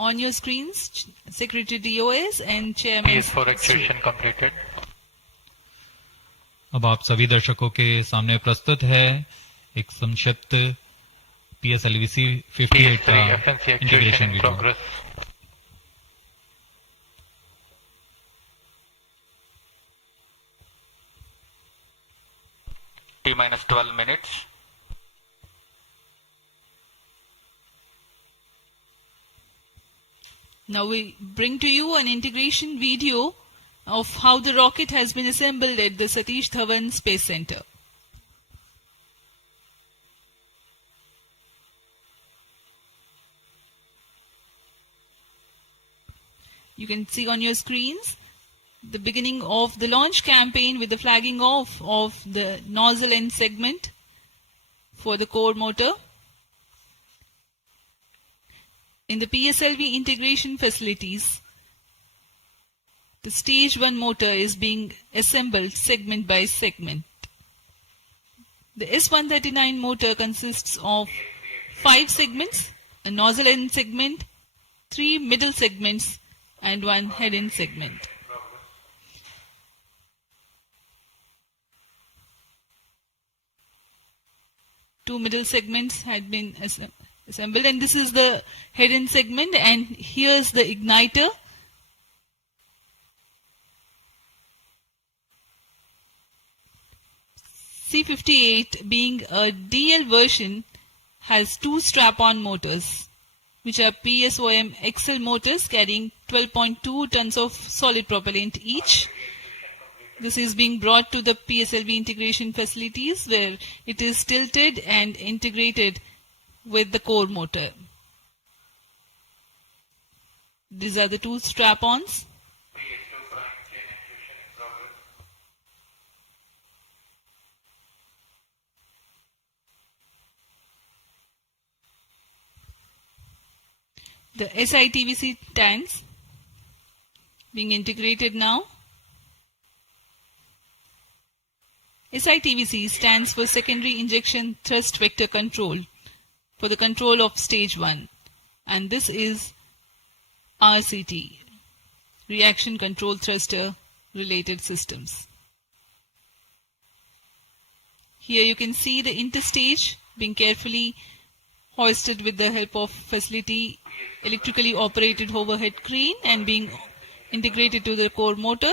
On your screens, Secretary DOS and Chairman. PS4 activation completed. अब आप सभी दर्शकों के सामने प्रस्तुत है एक संक्षिप्त PSLV-C58 का integration video. T-12 minutes. Now we bring to you an integration video of how the rocket has been assembled at the Satish Dhawan Space Center. You can see on your screens the beginning of the launch campaign with the flagging off of the nozzle end segment for the core motor. In the PSLV integration facilities, the stage 1 motor is being assembled segment by segment. The S139 motor consists of 5 segments, a nozzle end segment, 3 middle segments and 1 head end segment. Two middle segments had been assembled, and this is the head end segment, and here's the igniter. C58, being a DL version, has 2 strap-on motors, which are PSOM XL motors carrying 12.2 tons of solid propellant each. This is being brought to the PSLV integration facilities where it is tilted and integrated with the core motor. These are the 2 strap-ons. The SITVC tanks being integrated now. SITVC stands for Secondary Injection Thrust Vector Control for the control of stage 1, and this is RCT, Reaction Control Thruster Related Systems. Here you can see the interstage being carefully hoisted with the help of facility electrically operated overhead crane and being integrated to the core motor.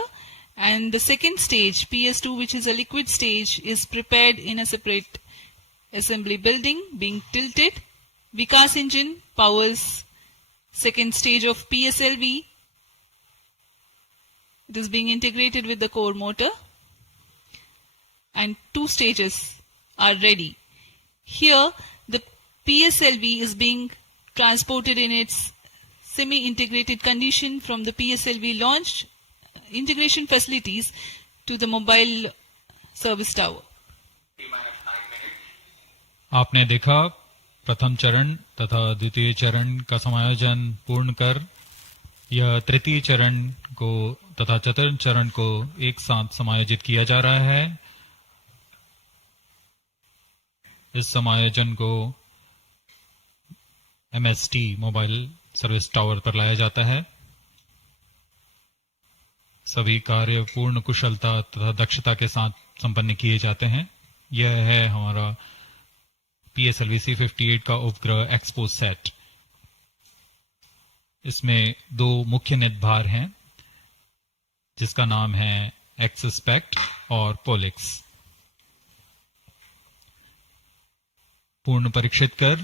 And the second stage, PS2, which is a liquid stage, is prepared in a separate assembly building, being tilted. Vikas engine powers second stage of PSLV. It is being integrated with the core motor, and 2 stages are ready. Here, the PSLV is being transported in its semi-integrated condition from the PSLV launch integration facilities to the mobile service tower. आपने देखा प्रथम चरण तथा द्वितीय चरण का समायोजन पूर्ण कर यह तृतीय चरण को तथा चतुर्थ चरण को एक साथ समायोजित किया जा रहा है। इस समायोजन को MST मोबाइल सर्विस टावर पर लाया जाता है। सभी कार्य पूर्ण कुशलता तथा दक्षता के साथ संपन्न किए जाते हैं। यह है हमारा PSLV-C58 का उपग्रह XPoSat। इसमें 2 मुख्य निदभार हैं जिसका नाम है XSPECT और POLIX। पूर्ण परीक्षित कर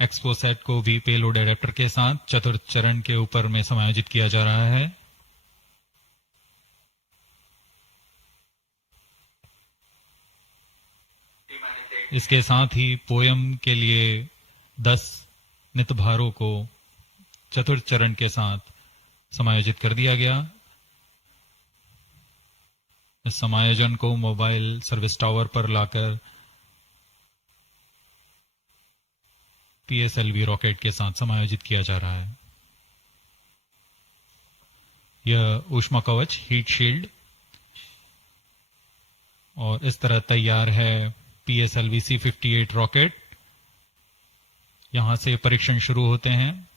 XPoSat को भी पेलोड एडेप्टर के साथ चतुर्थ चरण के ऊपर में समायोजित किया जा रहा है। इसके साथ ही पोयम के लिए 10 नितभारों को चतुर्थ चरण के साथ समायोजित कर दिया गया। इस समायोजन को मोबाइल सर्विस टावर पर लाकर PSLV रॉकेट के साथ समायोजित किया जा रहा है। यह ऊष्मा कवच हीट शील्ड और इस तरह तैयार है PSLV-C58 रॉकेट। यहां से परीक्षण शुरू होते हैं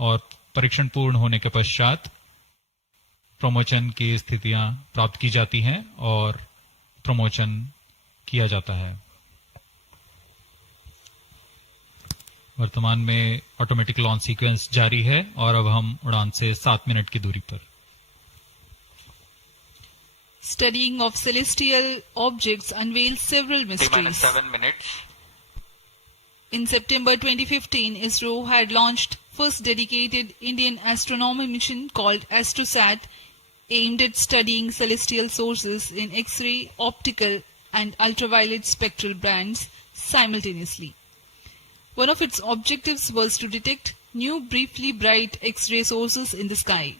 और परीक्षण पूर्ण होने के पश्चात प्रमोशन की स्थितियां प्राप्त की जाती हैं और प्रमोशन किया जाता है। वर्तमान में ऑटोमेटिक लॉन्च सीक्वेंस जारी है और अब हम उड़ान से 7 मिनट की दूरी पर। Studying of celestial objects unveils several mysteries. 7 minutes. In September 2015, ISRO had launched first dedicated Indian astronomy mission called AstroSat, aimed at studying celestial sources in X-ray, optical and ultraviolet spectral bands simultaneously. One of its objectives was to detect new briefly bright X-ray sources in the sky.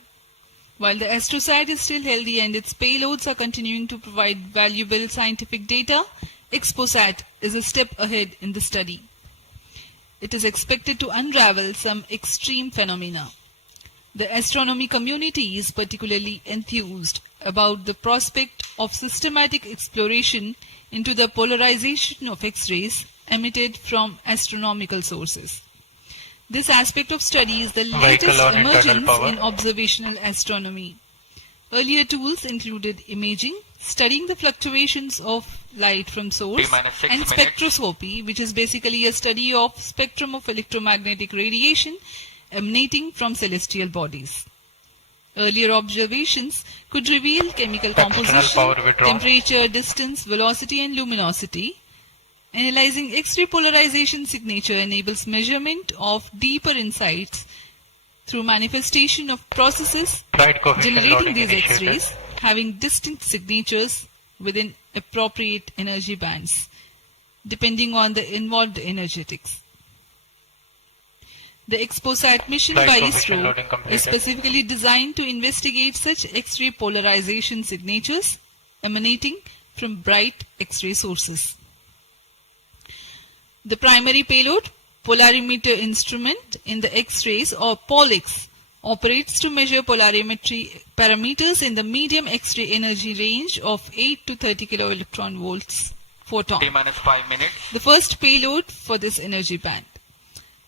While the AstroSat is still healthy and its payloads are continuing to provide valuable scientific data, XPoSat is a step ahead in the study. It is expected to unravel some extreme phenomena. The astronomy community is particularly enthused about the prospect of systematic exploration into the polarization of X-rays emitted from astronomical sources. This aspect of study is the latest emergence in observational astronomy. Earlier tools included imaging, studying the fluctuations of light from source, and spectroscopy, which is basically a study of spectrum of electromagnetic radiation emanating from celestial bodies. Earlier observations could reveal chemical composition, temperature, distance, velocity and luminosity. Analyzing X-ray polarization signature enables measurement of deeper insights through manifestation of processes generating these X-rays having distinct signatures within appropriate energy bands, depending on the involved energetics. The XPoSat mission by ISRO is specifically designed to investigate such X-ray polarization signatures emanating from bright X-ray sources. The primary payload, polarimeter instrument in the X-rays or POLIX, operates to measure polarimetry parameters in the medium X-ray energy range of 8 to 30 kiloelectron volts photon. T-5 minutes. The first payload for this energy band.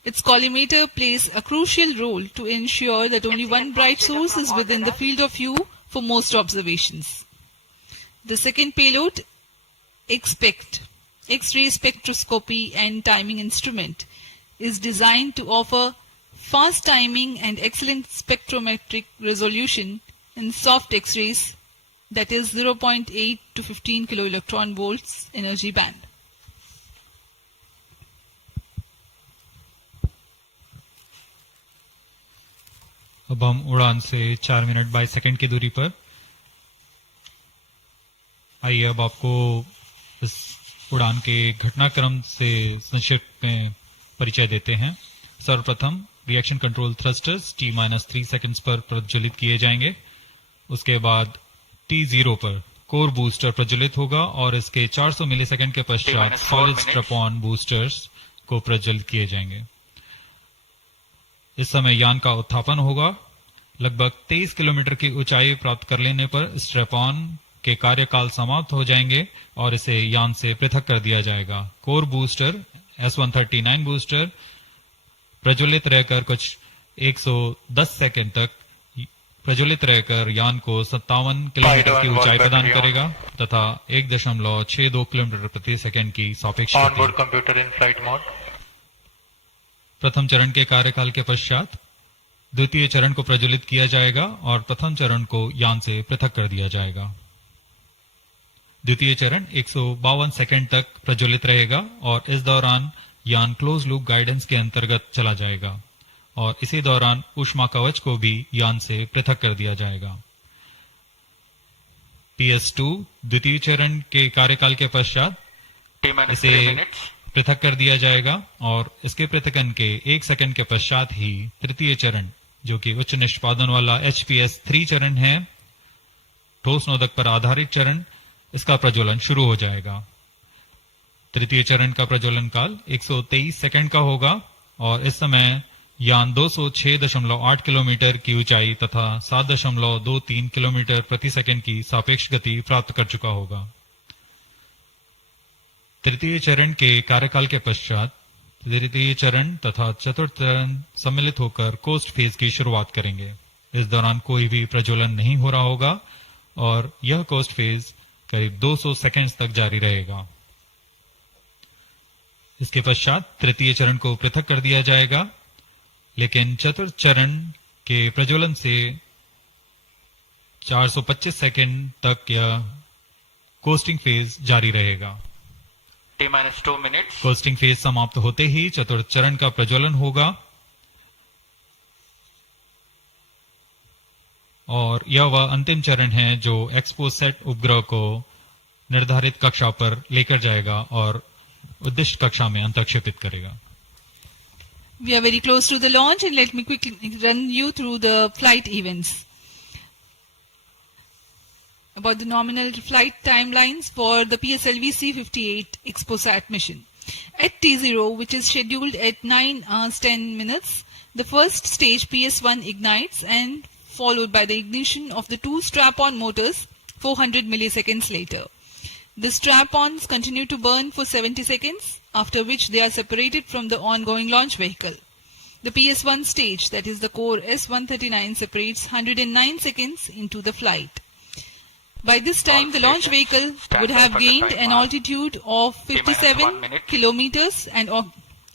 Its collimator plays a crucial role to ensure that only one bright source is within the field of view for most observations. The second payload, XPECT, X-ray spectroscopy and timing instrument, is designed to offer fast timing and excellent spectrometric resolution in soft X-rays, that is 0.8 to 15 kiloelectron volts energy band. अब हम उड़ान से 4 minute 22 second की दूरी पर। आइए अब आपको इस उड़ान के घटनाक्रम से संक्षिप्त में परिचय देते हैं। सर्वप्रथम reaction control thrusters T-3 seconds पर प्रज्वलित किए जाएंगे। उसके बाद T0 पर कोर बूस्टर प्रज्वलित होगा और इसके 400 मिलीसेकंड के पश्चात सॉलिड स्ट्रैप-ऑन बूस्टर्स को प्रज्वलित किए जाएंगे। इस समय यान का उत्थापन होगा। लगभग 23 किलोमीटर की ऊंचाई प्राप्त कर लेने पर स्ट्रैप-ऑन के कार्यकाल समाप्त हो जाएंगे और इसे यान से पृथक कर दिया जाएगा। कोर बूस्टर S139 बूस्टर प्रज्वलित रहकर कुछ 110 सेकंड तक प्रज्वलित रहकर यान को 57 किलोमीटर की ऊंचाई प्रदान करेगा तथा 1.62 किलोमीटर प्रति सेकंड की सापेक्ष onboard computer in flight mode. प्रथम चरण के कार्यकाल के पश्चात द्वितीय चरण को प्रज्वलित किया जाएगा और प्रथम चरण को यान से पृथक कर दिया जाएगा। द्वितीय चरण 152 सेकंड तक प्रज्वलित रहेगा और इस दौरान यान क्लोज लूप गाइडेंस के अंतर्गत चला जाएगा और इसी दौरान ऊष्मा कवच को भी यान से पृथक कर दिया जाएगा। PS2 द्वितीय चरण के कार्यकाल के पश्चात इसे पृथक कर दिया जाएगा और इसके पृथकन के 1 सेकंड के पश्चात ही तृतीय चरण, जो कि उच्च निष्पादन वाला HPS3 चरण है, ठोस नोदक पर आधारित चरण, इसका प्रज्वलन शुरू हो जाएगा। तृतीय चरण का प्रज्वलन काल 123 सेकंड का होगा और इस समय यान 206.8 किलोमीटर की ऊंचाई तथा 7.23 किलोमीटर प्रति सेकंड की सापेक्ष गति प्राप्त कर चुका होगा। तृतीय चरण के कार्यकाल के पश्चात तृतीय चरण तथा चतुर्थ चरण सम्मिलित होकर कोस्ट फेज की शुरुआत करेंगे। इस दौरान कोई भी प्रज्वलन नहीं हो रहा होगा और यह कोस्ट फेज करीब 200 सेकेंड्स तक जारी रहेगा। इसके पश्चात तृतीय चरण को पृथक कर दिया जाएगा, लेकिन चतुर्थ चरण के प्रज्वलन से 425 सेकेंड तक यह कोस्टिंग फेज जारी रहेगा। T-2 minutes. कोस्टिंग फेज समाप्त होते ही चतुर्थ चरण का प्रज्वलन होगा और यह वह अंतिम चरण है जो XPoSat उपग्रह को निर्धारित कक्षा पर लेकर जाएगा और उद्दिष्ट कक्षा में अंतक्षेपित करेगा। We are very close to the launch and let me quickly run you through the flight events. About the nominal flight timelines for the PSLV-C58 XPoSat mission. At T0, which is scheduled at 9 hours 10 minutes, the first stage PS1 ignites and followed by the ignition of the two strap-on motors 400 milliseconds later. The strap-ons continue to burn for 70 seconds, after which they are separated from the ongoing launch vehicle. The PS1 stage, that is the core S139, separates 109 seconds into the flight. By this time, the launch vehicle would have gained an altitude of 57 kilometers and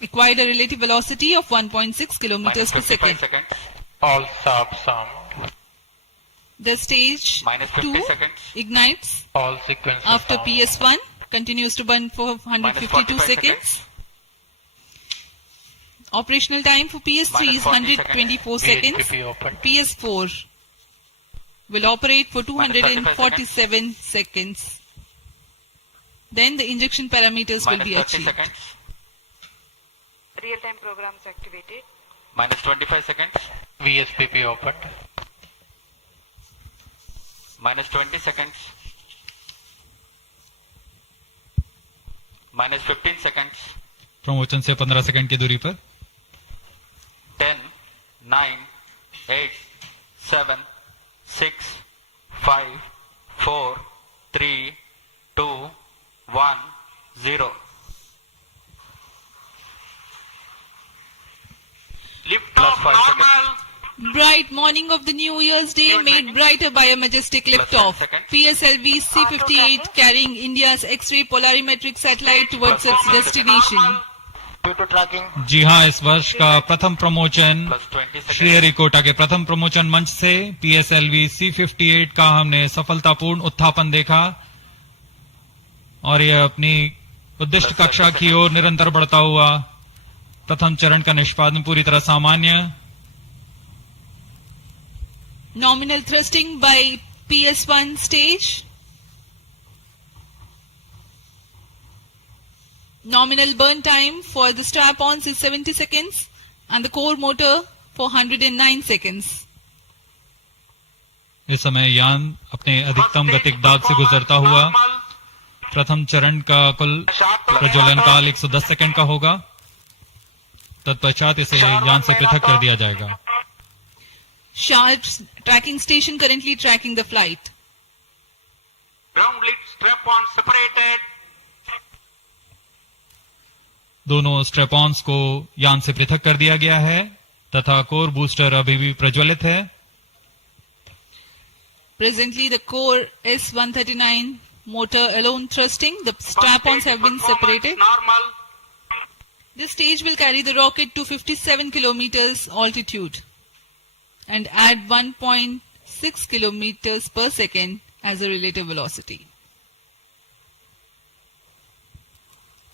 acquired a relative velocity of 1.6 kilometers per second. Seconds. All sub sound. The stage -50 2 seconds. ignites All sequence after sound. PS1, continues to burn for 152 -45 seconds. Operational time for PS3 is -40 124 seconds. VHPP open. PS4 will operate for 247 seconds. Then the injection parameters will be -30 achieved. seconds. Real-time programs activated. -25 seconds. VSPP opened. -20 seconds. -15 seconds. Promotion से 15 second की दूरी पर 10, 9, 8, 7, 6, 5, 4, 3, 2, 1, 0. Lift Plus off 5 normal. Bright morning of the New Year's Day made brighter by a majestic liftoff. PSLV-C58 carrying India's X-ray Polarimeter Satellite towards its destination. Due to tracking. जी हाँ, इस वर्ष का प्रथम promotion Plus 20 seconds. Sriharikota के प्रथम promotion मंच से PSLV-C58 का हमने सफलतापूर्ण उत्थापन देखा और यह अपनी उद्दिष्ट कक्षा की ओर निरंतर बढ़ता हुआ। प्रथम चरण का निष्पादन पूरी तरह सामान्य। Nominal thrusting by PS1 stage. Nominal burn time for the strap-ons is 70 seconds and the core motor for 109 seconds. इस समय यान अपने अधिकतम गतिक दाब से गुजरता हुआ। प्रथम चरण का कुल प्रज्वलन काल 110 सेकंड का होगा। तत्पश्चात इसे यान से पृथक कर दिया जाएगा। Sharp tracking station currently tracking the flight. Ground lid strap-on separated. दोनों स्ट्रेपॉन्स को यान से पृथक कर दिया गया है तथा कोर बूस्टर अभी भी प्रज्वलित है। Presently the core S139 motor alone thrusting. The strap-ons have been separated. Normal. This stage will carry the rocket to 57 kilometers altitude and add 1.6 kilometers per second as a relative velocity.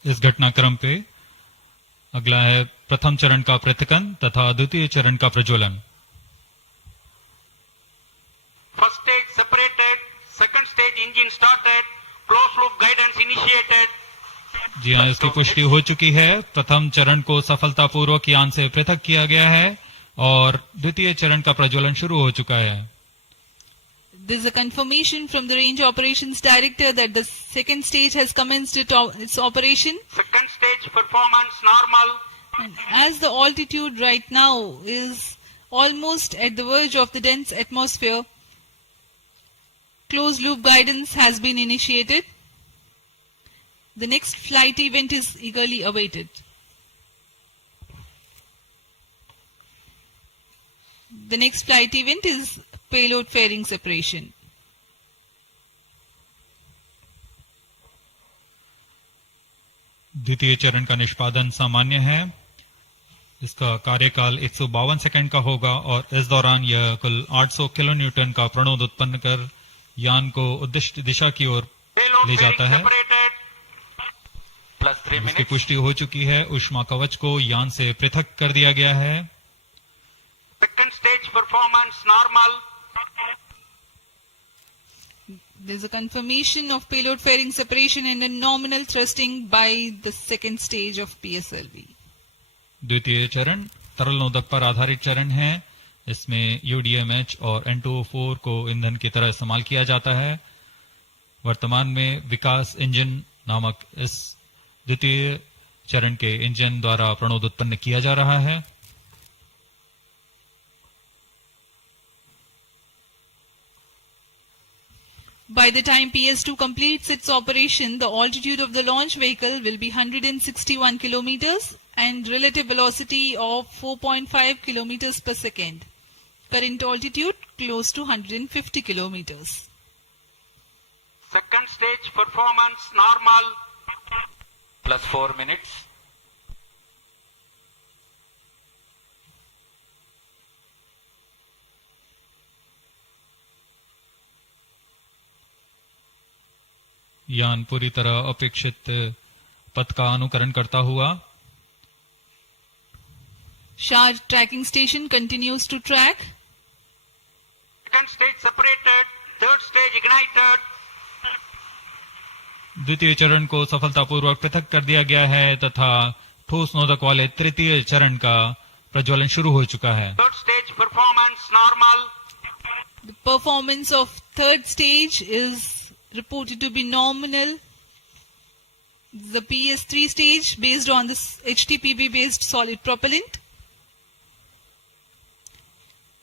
इस घटनाक्रम पे अगला है प्रथम चरण का पृथकन तथा द्वितीय चरण का प्रज्वलन। First stage separated. Second stage engine started. Closed loop guidance initiated. जी हाँ, इसकी पुष्टि हो चुकी है। प्रथम चरण को सफलतापूर्वक यान से पृथक किया गया है और द्वितीय चरण का प्रज्वलन शुरू हो चुका है। There is a confirmation from the Range Operations Director that the second stage has commenced its operation. Second stage performance normal. And as the altitude right now is almost at the verge of the dense atmosphere, closed loop guidance has been initiated. The next flight event is eagerly awaited. The next flight event is payload fairing separation. द्वितीय चरण का निष्पादन सामान्य है। इसका कार्यकाल 152 second का होगा और इस दौरान यह कुल 800 किलो न्यूटन का प्रणोद उत्पन्न कर यान को उद्दिष्ट दिशा की ओर Payload ले fairing जाता है। separated. Plus 3 इसकी minutes. पुष्टि हो चुकी है। ऊष्मा कवच को यान से पृथक कर दिया गया है। Second stage performance normal. There is a confirmation of payload fairing separation and a nominal thrusting by the second stage of PSLV. द्वितीय चरण तरल नोदक पर आधारित चरण है। इसमें UDMH और N2O4 को ईंधन की तरह इस्तेमाल किया जाता है। वर्तमान में विकास इंजन नामक इस द्वितीय चरण के इंजन द्वारा प्रणोद उत्पन्न किया जा रहा है। By the time PS2 completes its operation, the altitude of the launch vehicle will be 161 kilometers and relative velocity of 4.5 kilometers per second. Current altitude close to 150 kilometers. Second stage performance normal. Plus 4 minutes. यान पूरी तरह अपेक्षित पथ का अनुकरण करता हुआ Shah tracking station continues to track. Second stage separated. Third stage ignited. द्वितीय चरण को सफलतापूर्वक पृथक कर दिया गया है तथा ठोस नोदक वाले तृतीय चरण का प्रज्वलन शुरू हो चुका है। Third stage performance normal. The performance of third stage is reported to be nominal. The PS3 stage based on this HTPB based solid propellant.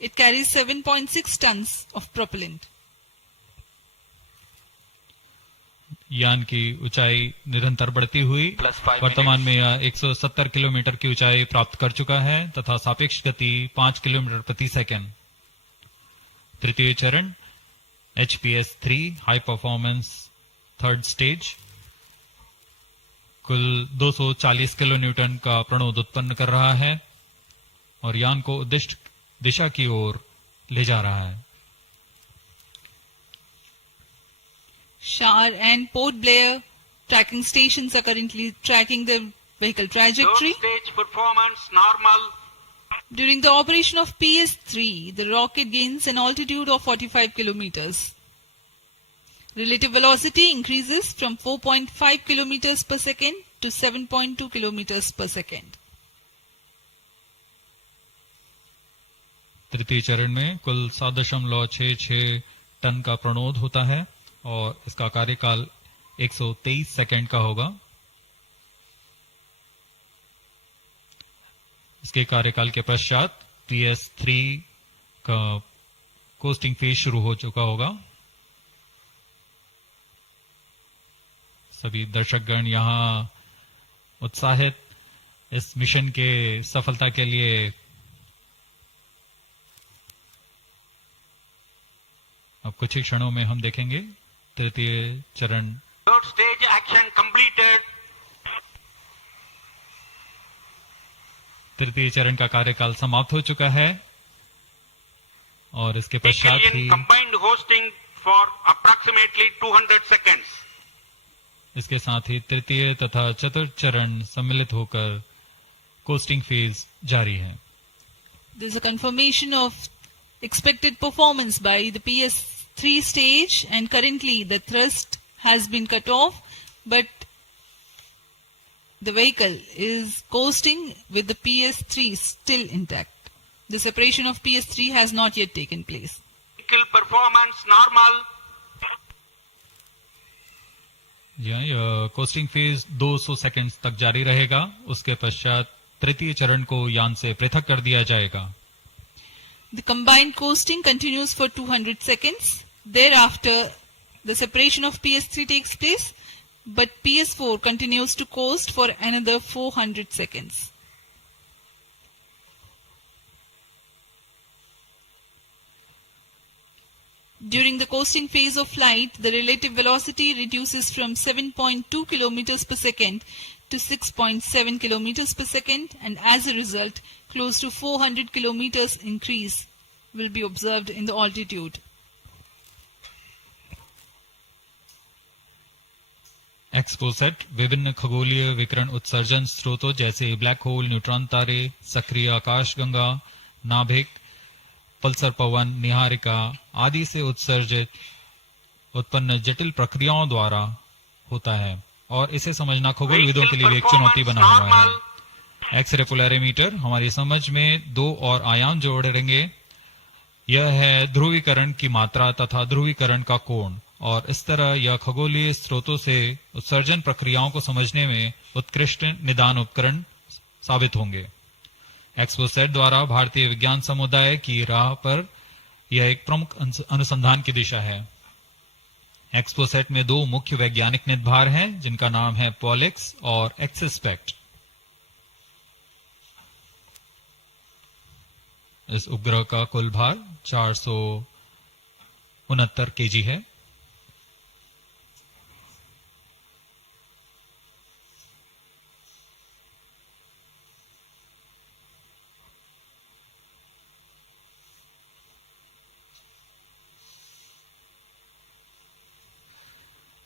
It carries 7.6 tons of propellant. यान की ऊंचाई निरंतर बढ़ती हुई Plus 5 वर्तमान minutes. में यह 170 kilometre की ऊंचाई प्राप्त कर चुका है तथा सापेक्ष गति 5 किलोमीटर प्रति सेकंड। तृतीय चरण HPS3 high performance third stage कुल 240 किलो न्यूटन का प्रणोद उत्पन्न कर रहा है और यान को उद्दिष्ट दिशा की ओर ले जा रहा है। Shah and Port Blair tracking stations are currently tracking the vehicle trajectory. Third stage performance normal. During the operation of PS3, the rocket gains an altitude of 45 kilometers. Relative velocity increases from 4.5 kilometers per second to 7.2 kilometers per second. तृतीय चरण में कुल 7.66 ton का प्रणोद होता है और इसका कार्यकाल 123 सेकंड का होगा। इसके कार्यकाल के पश्चात PS3 का कोस्टिंग फेज शुरू हो चुका होगा। सभी दर्शकगण यहाँ उत्साहित इस मिशन के सफलता के लिए अब कुछ ही क्षणों में हम देखेंगे तृतीय चरण। Third stage action completed. तृतीय चरण का कार्यकाल समाप्त हो चुका है और इसके पश्चात ही Combined hosting for approximately 200 seconds. इसके साथ ही तृतीय तथा चतुर्थ चरण सम्मिलित होकर कोस्टिंग फेज जारी है। There is a confirmation of expected performance by the PS3 stage, and currently the thrust has been cut off, but the vehicle is coasting with the PS3 still intact. The separation of PS3 has not yet taken place. Vehicle performance normal. यह costing phase 200 seconds तक जारी रहेगा। उसके पश्चात तृतीय चरण को यान से पृथक कर दिया जाएगा। The combined coasting continues for 200 seconds. Thereafter, the separation of PS3 takes place, but PS4 continues to coast for another 400 seconds. During the coasting phase of flight, the relative velocity reduces from 7.2 kilometers per second to 6.7 kilometers per second, and as a result, close to 400 kilometers increase will be observed in the altitude. XPoSat विभिन्न खगोलीय विकिरण उत्सर्जन स्रोतों जैसे black hole, neutron तारे, सक्रिय आकाशगंगा, नाभिक, पल्सर पवन, निहारिका आदि से उत्सर्जित उत्पन्न जटिल प्रक्रियाओं द्वारा होता है और इसे समझना खगोलविदों के लिए भी एक चुनौती बना हुआ है। एक्सरे पोलैरिमीटर हमारी समझ में दो और आयाम जोड़ेंगे। यह है ध्रुवीकरण की मात्रा तथा ध्रुवीकरण का कोण, और इस तरह यह खगोलीय स्रोतों से उत्सर्जन प्रक्रियाओं को समझने में उत्कृष्ट निदान उपकरण साबित होंगे। एक्सपोसेट द्वारा भारतीय विज्ञान समुदाय की राह पर यह एक प्रमुख अनुसंधान की दिशा है। एक्सपोसेट में दो मुख्य वैज्ञानिक निदभार हैं जिनका नाम है पॉलिक्स और एक्सस्पेक्ट। इस उपग्रह का कुल भार 469 केजी है।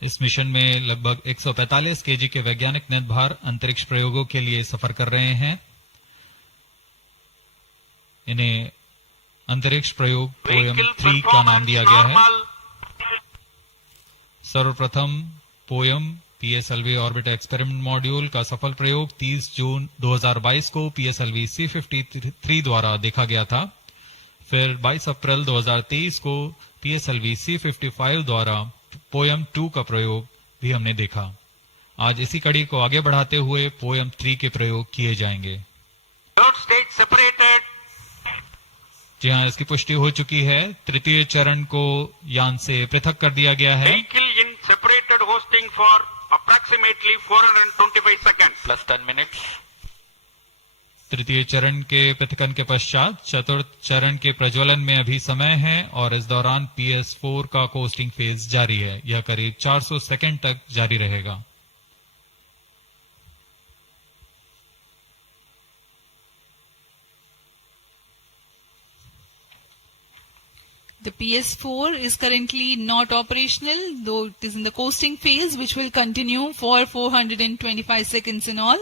इस मिशन में लगभग 145 केजी के वैज्ञानिक निर्भार अंतरिक्ष प्रयोगों के लिए सफर कर रहे हैं। इन्हें अंतरिक्ष प्रयोग पोएम 3 का नाम दिया गया है। सर्वप्रथम poem PSLV orbit experiment module का सफल प्रयोग 30 जून 2022 को PSLV-C58 द्वारा देखा गया था। फिर 22 अप्रैल 2023 को PSLV-C55 द्वारा पोएम 2 का प्रयोग भी हमने देखा। आज इसी कड़ी को आगे बढ़ाते हुए पोएम 3 के प्रयोग किए जाएंगे। जी हाँ, इसकी पुष्टि हो चुकी है। तृतीय चरण को यान से पृथक कर दिया गया है। Vehicle in separated hosting for approximately 425 seconds. Plus 10 minutes. तृतीय चरण के पृथकन के पश्चात चतुर्थ चरण के प्रज्वलन में अभी समय है और इस दौरान PS4 का कोस्टिंग फेज जारी है। यह करीब 400 सेकंड तक जारी रहेगा। The PS4 is currently not operational, though it is in the coasting phase, which will continue for 425 seconds in all.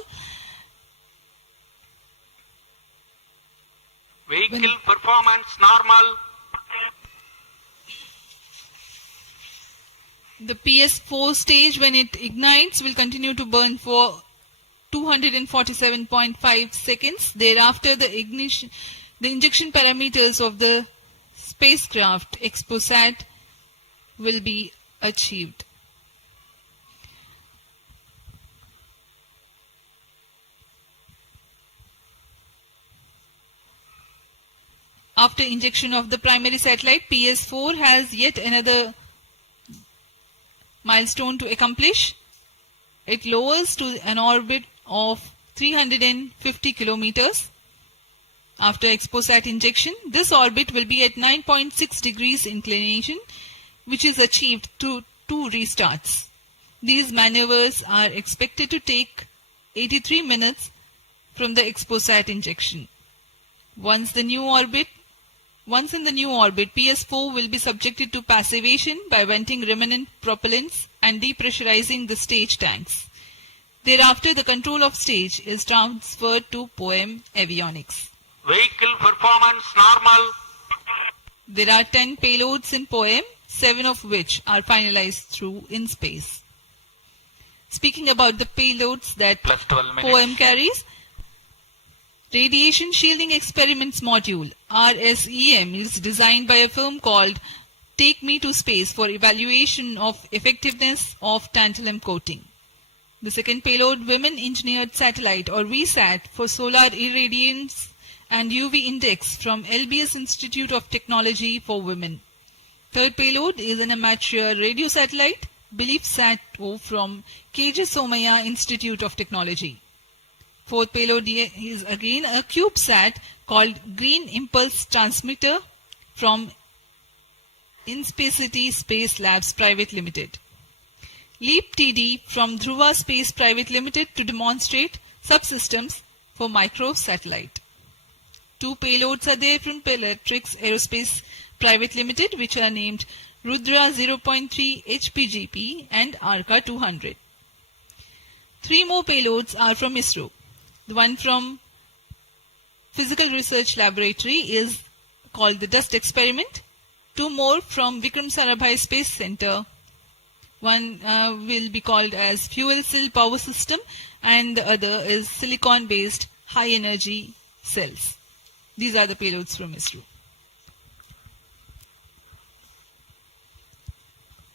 Vehicle performance normal. The PS4 stage, when it ignites, will continue to burn for 247.5 seconds. Thereafter, the injection parameters of the spacecraft XPoSat will be achieved. After injection of the primary satellite, PS4 has yet another milestone to accomplish. It lowers to an orbit of 350 kilometers. After XPoSat injection, this orbit will be at 9.6 degrees inclination, which is achieved through 2 restarts. These maneuvers are expected to take 83 minutes from the XPoSat injection. Once in the new orbit, PS4 will be subjected to passivation by venting remnant propellants and depressurizing the stage tanks. Thereafter, the control of stage is transferred to POEM avionics. Vehicle performance normal. There are 10 payloads in POEM, 7 of which are finalized through in space. Speaking about the payloads that Plus 12 minutes. POEM carries, Radiation Shielding Experiments Module RSEM is designed by a firm called Take Me to Space for evaluation of effectiveness of tantalum coating. The second payload, Women Engineered Satellite or VSAT for solar irradiance and UV index from LBS Institute of Technology for Women. Third payload is an amateur radio satellite, BeliefSat-O from KJ Somaya Institute of Technology. Fourth payload is again a CubeSat called Green Impulse Transmitter from Inspacity Space Labs Private Limited. LEAP TD from Dhruva Space Private Limited to demonstrate subsystems for microsatellite. 2 payloads are there from Pelatrix Aerospace Private Limited, which are named Rudra 0.3 HPGP and Arca 200. 3 more payloads are from ISRO. The one from Physical Research Laboratory is called the Dust Experiment. 2 more from Vikram Sarabhai Space Center. One will be called as Fuel Cell Power System, and the other is Silicon-based High Energy Cells. These are the payloads from ISRO.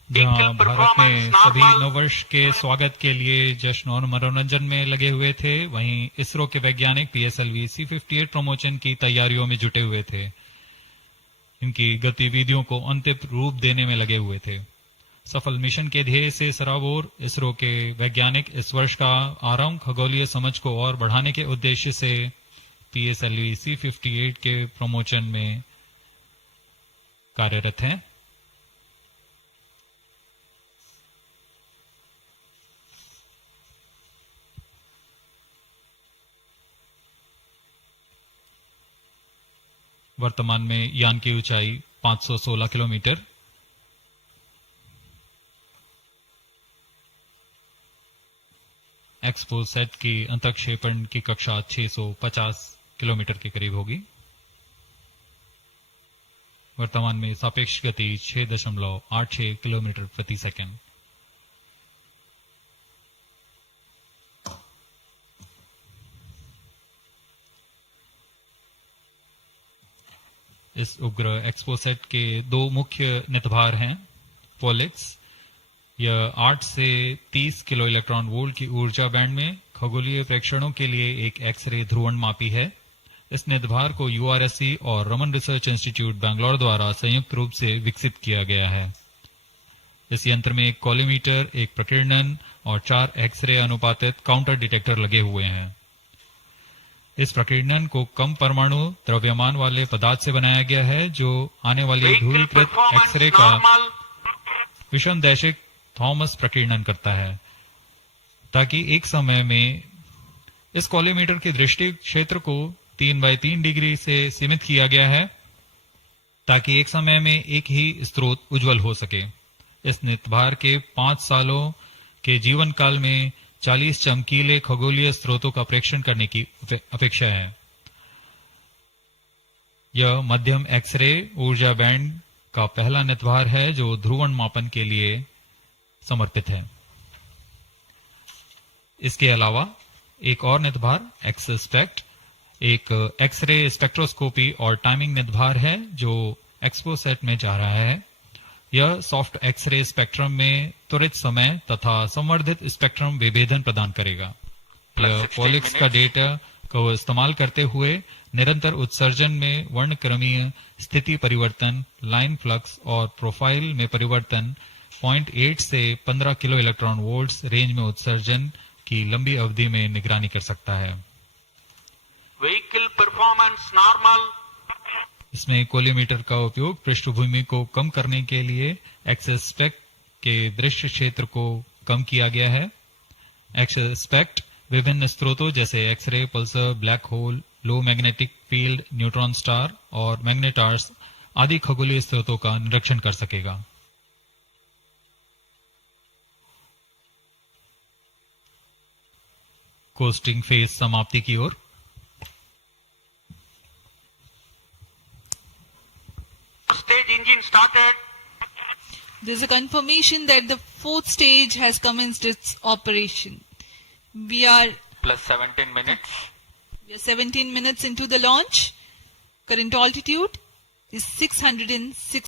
जहां भारत में सभी नववर्ष के स्वागत के लिए जश्न और मनोरंजन में लगे हुए थे, वहीं इसरो के वैज्ञानिक PSLV-C58 प्रमोशन की तैयारियों में जुटे हुए थे। इनकी गतिविधियों को अंतिम रूप देने में लगे हुए थे। सफल मिशन के ध्येय से सराबोर इसरो के वैज्ञानिक इस वर्ष का आरंभ खगोलीय समझ को और बढ़ाने के उद्देश्य से PSLV-C58 के प्रमोशन में कार्यरत हैं। वर्तमान में यान की ऊंचाई 516 किलोमीटर, एक्सपोसैट की अंतक्षेपण की कक्षा 650 किलोमीटर के करीब होगी। वर्तमान में सापेक्ष गति 6.86 किलोमीटर प्रति सेकंड। इस उपग्रह एक्सपोसैट के 2 मुख्य नितभार हैं। पोलिक्स, यह 8 से 30 किलो इलेक्ट्रॉन वोल्ट की ऊर्जा बैंड में खगोलीय प्रेक्षणों के लिए एक एक्सरे ध्रुवण मापी है। इस नितभार को URSC और रमन रिसर्च इंस्टीट्यूट बैंगलोर द्वारा संयुक्त रूप से विकसित किया गया है। इस यंत्र में एक कॉलीमीटर, एक प्रकीर्णन और 4 एक्सरे अनुपातित काउंटर डिटेक्टर लगे हुए हैं। इस प्रकीर्णन को कम परमाणु द्रव्यमान वाले पदार्थ से बनाया गया है, जो आने वाले ध्रुवीकृत एक्सरे का विषमदैशिक थॉमस प्रकीर्णन करता है, ताकि एक समय में इस कॉलीमीटर के दृष्टि क्षेत्र को 3x3 डिग्री से सीमित किया गया है, ताकि एक समय में एक ही स्रोत उज्जवल हो सके। इस नितभार के 5 सालों के जीवन काल में 40 चमकीले खगोलीय स्रोतों का प्रेक्षण करने की अपेक्षा है। यह मध्यम एक्सरे ऊर्जा बैंड का पहला नितभार है जो ध्रुवण मापन के लिए समर्पित है। इसके अलावा एक और नितभार एक्सस्पेक्ट एक एक्सरे स्पेक्ट्रोस्कोपी और टाइमिंग नितभार है जो एक्सपोसैट में जा रहा है। यह सॉफ्ट एक्सरे स्पेक्ट्रम में त्वरित समय तथा संवर्धित स्पेक्ट्रम विभेदन प्रदान करेगा। यह पॉलिक्स का डेटा को इस्तेमाल करते हुए निरंतर उत्सर्जन में वर्णक्रमीय स्थिति परिवर्तन, लाइन फ्लक्स और प्रोफाइल में परिवर्तन 0.8 से 15 किलो इलेक्ट्रॉन वोल्ट्स रेंज में उत्सर्जन की लंबी अवधि में निगरानी कर सकता है। Vehicle performance normal. इसमें कोलीमीटर का उपयोग पृष्ठभूमि को कम करने के लिए एक्सस्पेक्ट के दृश्य क्षेत्र को कम किया गया है। एक्सस्पेक्ट विभिन्न स्रोतों जैसे एक्सरे, पल्सर, ब्लैक होल, लो मैग्नेटिक फील्ड, न्यूट्रॉन स्टार और मैग्नेटार्स आदि खगोलीय स्रोतों का निरीक्षण कर सकेगा। कोस्टिंग फेज समाप्ति की ओर। Stage engine started. There's a confirmation that the 4th stage has commenced its operation. We are plus 17 minutes. We are 17 minutes into the launch. Current altitude is 606